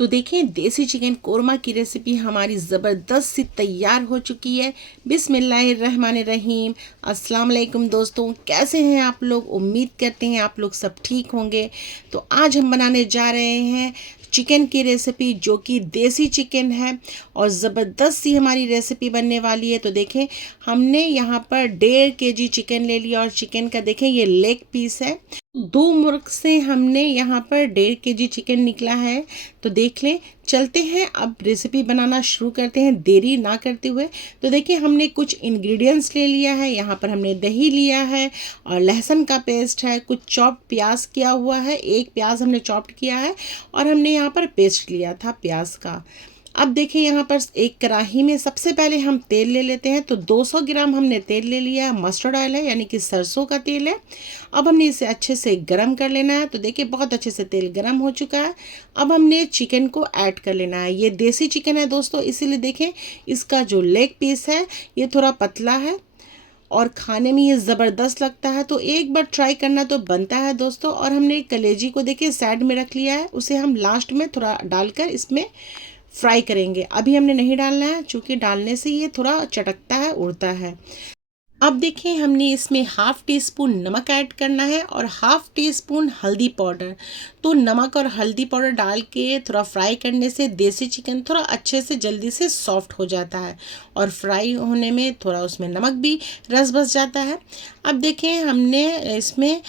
तो देखिए देसी चिकन कोरमा की रेसिपी हमारी ज़बरदस्त सी तैयार हो चुकी है। बिस्मिल्लाहिर्रहमानिर्रहीम। अस्सलाम वालेकुम दोस्तों, कैसे हैं आप लोग? उम्मीद करते हैं आप लोग सब ठीक होंगे। तो आज हम बनाने जा रहे हैं चिकन की रेसिपी, जो कि देसी चिकन है और ज़बरदस्त सी हमारी रेसिपी बनने वाली है। तो देखें, हमने यहाँ पर 1.5 kg चिकन ले लिया और चिकन का देखें ये लेग पीस है। 2 मुर्ग से हमने यहाँ पर 1.5 kg चिकन निकला है। तो देख लें, चलते हैं अब रेसिपी बनाना शुरू करते हैं देरी ना करते हुए। तो देखिए, हमने कुछ इंग्रेडिएंट्स ले लिया है। यहाँ पर हमने दही लिया है और लहसुन का पेस्ट है, कुछ चॉप्ड प्याज किया हुआ है, एक प्याज हमने चॉप्ड किया है और हमने यहाँ पर पेस्ट लिया था प्याज का। अब देखिए, यहाँ पर एक कढ़ाई में सबसे पहले हम तेल ले लेते हैं। तो 200 ग्राम हमने तेल ले लिया है, मस्टर्ड ऑयल है यानी कि सरसों का तेल है। अब हमने इसे अच्छे से गरम कर लेना है। तो देखिए, बहुत अच्छे से तेल गरम हो चुका है। अब हमने चिकन को ऐड कर लेना है। ये देसी चिकन है दोस्तों, इसीलिए देखें इसका जो लेग पीस है ये थोड़ा पतला है और खाने में ये ज़बरदस्त लगता है। तो एक बार ट्राई करना तो बनता है दोस्तों। और हमने कलेजी को देखिए साइड में रख लिया है, उसे हम लास्ट में थोड़ा डालकर इसमें फ्राई करेंगे। अभी हमने नहीं डालना है, क्योंकि डालने से ये थोड़ा चटकता है, उड़ता है। अब देखिए, हमने इसमें हाफ़ टी स्पून नमक ऐड करना है और हाफ़ टी स्पून हल्दी पाउडर। तो नमक और हल्दी पाउडर डाल के थोड़ा फ्राई करने से देसी चिकन थोड़ा अच्छे से जल्दी से सॉफ्ट हो जाता है और फ्राई होने में थोड़ा उसमें नमक भी रस बस जाता है। अब देखें, हमने इसमें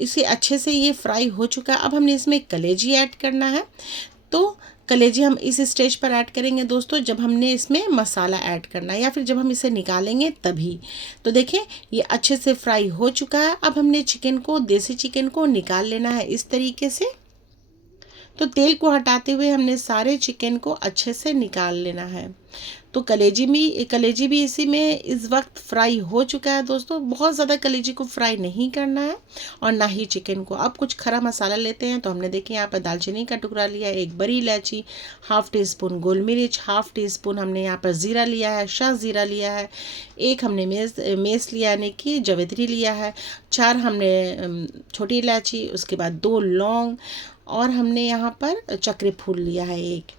इसे अच्छे से ये फ्राई हो चुका है। अब हमने इसमें कलेजी ऐड करना है। तो कलेजी हम इस स्टेज पर ऐड करेंगे दोस्तों, जब हमने इसमें मसाला ऐड करना है या फिर जब हम इसे निकालेंगे तभी। तो देखें, ये अच्छे से फ्राई हो चुका है। अब हमने चिकन को, देसी चिकन को निकाल लेना है इस तरीके से। तो तेल को हटाते हुए हमने सारे चिकन को अच्छे से निकाल लेना है। तो कलेजी भी इसी में इस वक्त फ्राई हो चुका है दोस्तों। बहुत ज़्यादा कलेजी को फ्राई नहीं करना है और ना ही चिकन को। अब कुछ खरा मसाला लेते हैं। तो हमने देखें, यहाँ पर दालचीनी का टुकड़ा लिया है, एक बड़ी इलायची, हाफ़ टी स्पून गोल मिर्च, हाफ़ टी स्पून हमने यहाँ पर ज़ीरा लिया है, शाह ज़ीरा लिया है, एक हमने मेस लिया यानी कि जवेत्री लिया है, 4 हमने छोटी इलायची, उसके बाद 2 लौंग और हमने यहाँ पर चक्री फूल लिया है एक।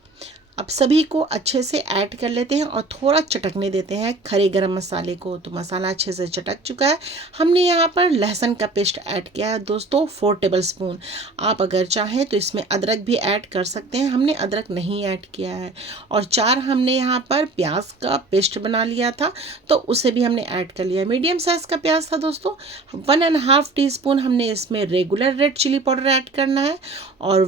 अब सभी को अच्छे से ऐड कर लेते हैं और थोड़ा चटकने देते हैं खड़े गरम मसाले को। तो मसाला अच्छे से चटक चुका है। हमने यहाँ पर लहसुन का पेस्ट ऐड किया है दोस्तों, 4 टेबलस्पून। आप अगर चाहें तो इसमें अदरक भी ऐड कर सकते हैं, हमने अदरक नहीं ऐड किया है। और 4 हमने यहाँ पर प्याज का पेस्ट बना लिया था, तो उसे भी हमने ऐड कर लिया। मीडियम साइज़ का प्याज था दोस्तों। 1.5 टीस्पून हमने इसमें regular red chilli powder add करना है और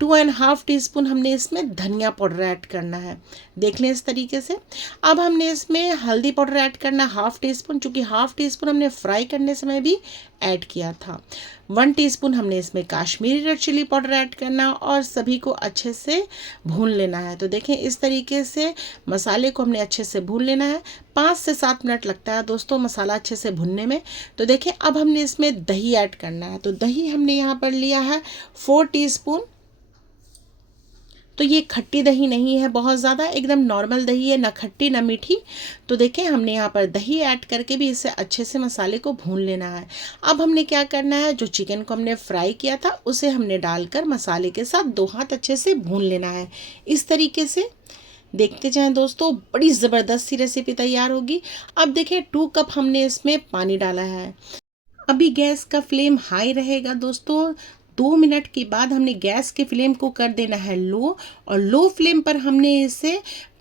2.5 टीस्पून हमने इसमें धनिया पाउडर ऐड करना है। देख लें इस तरीके से। अब हमने इसमें हल्दी पाउडर ऐड करना है 1/2 टीस्पून, चूँकि 1/2 टीस्पून हमने फ्राई करने समय भी ऐड किया था। 1 टीस्पून हमने इसमें Kashmiri red chilli powder add करना और सभी को अच्छे से भून लेना है। तो देखें, इस तरीके से मसाले को हमने अच्छे से भून लेना है। 5 से 7 मिनट लगता है दोस्तों मसाला अच्छे से भुनने में। तो देखें, अब हमने इसमें दही ऐड करना है। तो दही हमने यहाँ पर लिया है 4 टीस्पून। तो ये खट्टी दही नहीं है बहुत ज़्यादा, एकदम नॉर्मल दही है, ना खट्टी ना मीठी। तो देखें, हमने यहाँ पर दही ऐड करके भी इसे अच्छे से मसाले को भून लेना है। अब हमने क्या करना है, जो चिकन को हमने फ्राई किया था उसे हमने डालकर मसाले के साथ 2 हाथ अच्छे से भून लेना है इस तरीके से। देखते जाएं दोस्तों, बड़ी ज़बरदस्त सी रेसिपी तैयार होगी। अब देखें, 2 कप हमने इसमें पानी डाला है। अभी गैस का फ्लेम हाई रहेगा दोस्तों। 2 मिनट के बाद हमने गैस के फ्लेम को कर देना है लो, और लो फ्लेम पर हमने इसे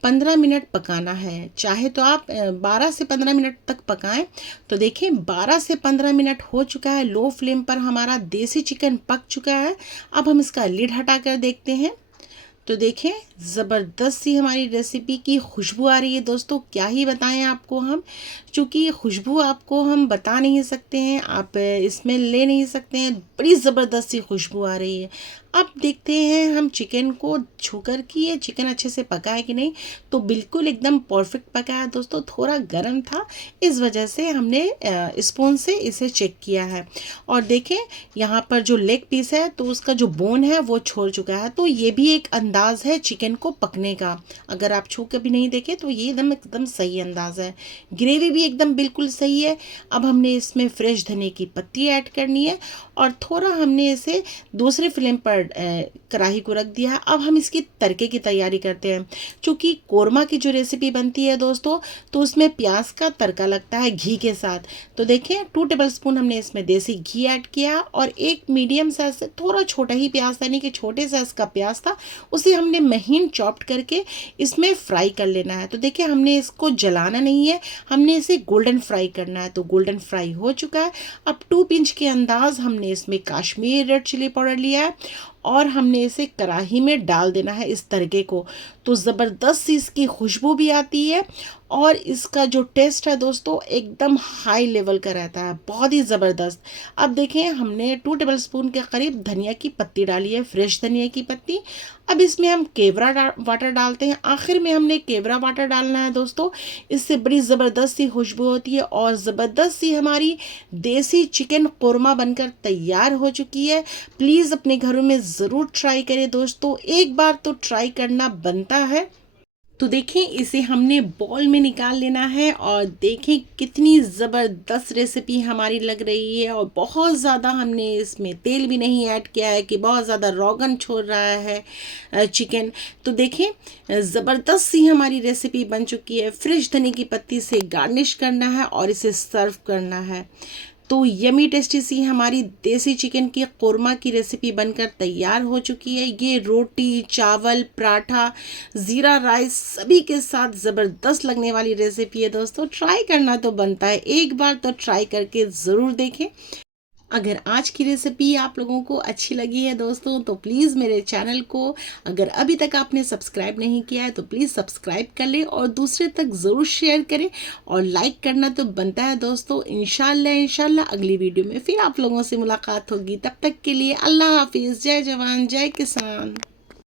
15 मिनट पकाना है। चाहे तो आप 12 से 15 मिनट तक पकाएं। तो देखें, 12 से 15 मिनट हो चुका है। लो फ्लेम पर हमारा देसी चिकन पक चुका है। अब हम इसका लिड हटा कर देखते हैं। तो देखें, ज़बरदस्त सी हमारी रेसिपी की खुशबू आ रही है दोस्तों। क्या ही बताएं आपको हम, चूँकि ये खुशबू आपको हम बता नहीं सकते हैं, आप इसमें ले नहीं सकते हैं। बड़ी ज़बरदस्त सी खुशबू आ रही है। अब देखते हैं हम चिकन को छूकर कि ये चिकन अच्छे से पका है कि नहीं। तो बिल्कुल एकदम परफेक्ट पका है दोस्तों। थोड़ा गर्म था, इस वजह से हमने स्पून से इसे चेक किया है। और देखें, यहाँ पर जो लेग पीस है तो उसका जो बोन है वो छोड़ चुका है। तो ये भी एक अंदाज़ है चिकन को पकने का। अगर आप छू के भी नहीं देखें तो ये एकदम सही अंदाज़ है। ग्रेवी भी एकदम बिल्कुल सही है। अब हमने इसमें फ्रेश धनिया की पत्ती ऐड करनी है और थोड़ा हमने इसे दूसरे फ्लेम पर पर कढ़ाई को रख दिया है। अब हम इसकी तड़के की तैयारी करते हैं। चूँकि कोरमा की जो रेसिपी बनती है दोस्तों, तो उसमें प्याज का तड़का लगता है घी के साथ। तो देखें 2 टेबलस्पून हमने इसमें देसी घी ऐड किया और एक मीडियम साइज से थोड़ा छोटा ही प्याज था, यानी कि छोटे साइज का प्याज था, उसे हमने महीन चॉप्ड करके इसमें फ्राई कर लेना है। तो देखिए हमने इसको जलाना नहीं है, हमने इसे गोल्डन फ्राई करना है। तो गोल्डन फ्राई हो चुका है। अब 2 पिंच के अंदाज हमने इसमें कश्मीरी रेड चिली पाउडर लिया है और हमने इसे कढ़ाई में डाल देना है इस तड़के को। तो ज़बरदस्त सी इसकी खुशबू भी आती है और इसका जो टेस्ट है दोस्तों एकदम हाई लेवल का रहता है, बहुत ही ज़बरदस्त। अब देखें हमने 2 टेबलस्पून के करीब धनिया की पत्ती डाली है, फ्रेश धनिया की पत्ती। अब इसमें हम केवड़ा वाटर डालते हैं। आखिर में हमने केवड़ा वाटर डालना है दोस्तों, इससे बड़ी ज़बरदस्त सी खुशबू होती है और ज़बरदस्त सी हमारी देसी चिकन कोरमा बनकर तैयार हो चुकी है। प्लीज़ अपने घरों में ज़रूर ट्राई करें दोस्तों, एक बार तो ट्राई करना बनता है। तो देखें इसे हमने बॉल में निकाल लेना है और देखें कितनी ज़बरदस्त रेसिपी हमारी लग रही है और बहुत ज़्यादा हमने इसमें तेल भी नहीं ऐड किया है कि बहुत ज़्यादा रोगन छोड़ रहा है चिकन। तो देखें ज़बरदस्त सी हमारी रेसिपी बन चुकी है। फ्रेश धनिया की पत्ती से गार्निश करना है और इसे सर्व करना है। तो यमी टेस्टी सी हमारी देसी चिकन की कोरमा की रेसिपी बनकर तैयार हो चुकी है। ये रोटी, चावल, पराठा, ज़ीरा राइस सभी के साथ ज़बरदस्त लगने वाली रेसिपी है दोस्तों। ट्राई करना तो बनता है, एक बार तो ट्राई करके ज़रूर देखें। अगर आज की रेसिपी आप लोगों को अच्छी लगी है दोस्तों, तो प्लीज़ मेरे चैनल को अगर अभी तक आपने सब्सक्राइब नहीं किया है तो प्लीज़ सब्सक्राइब कर लें और दूसरे तक ज़रूर शेयर करें और लाइक करना तो बनता है दोस्तों। इंशाल्लाह अगली वीडियो में फिर आप लोगों से मुलाकात होगी। तब तक के लिए अल्लाह हाफिज़। जय जवान जय किसान।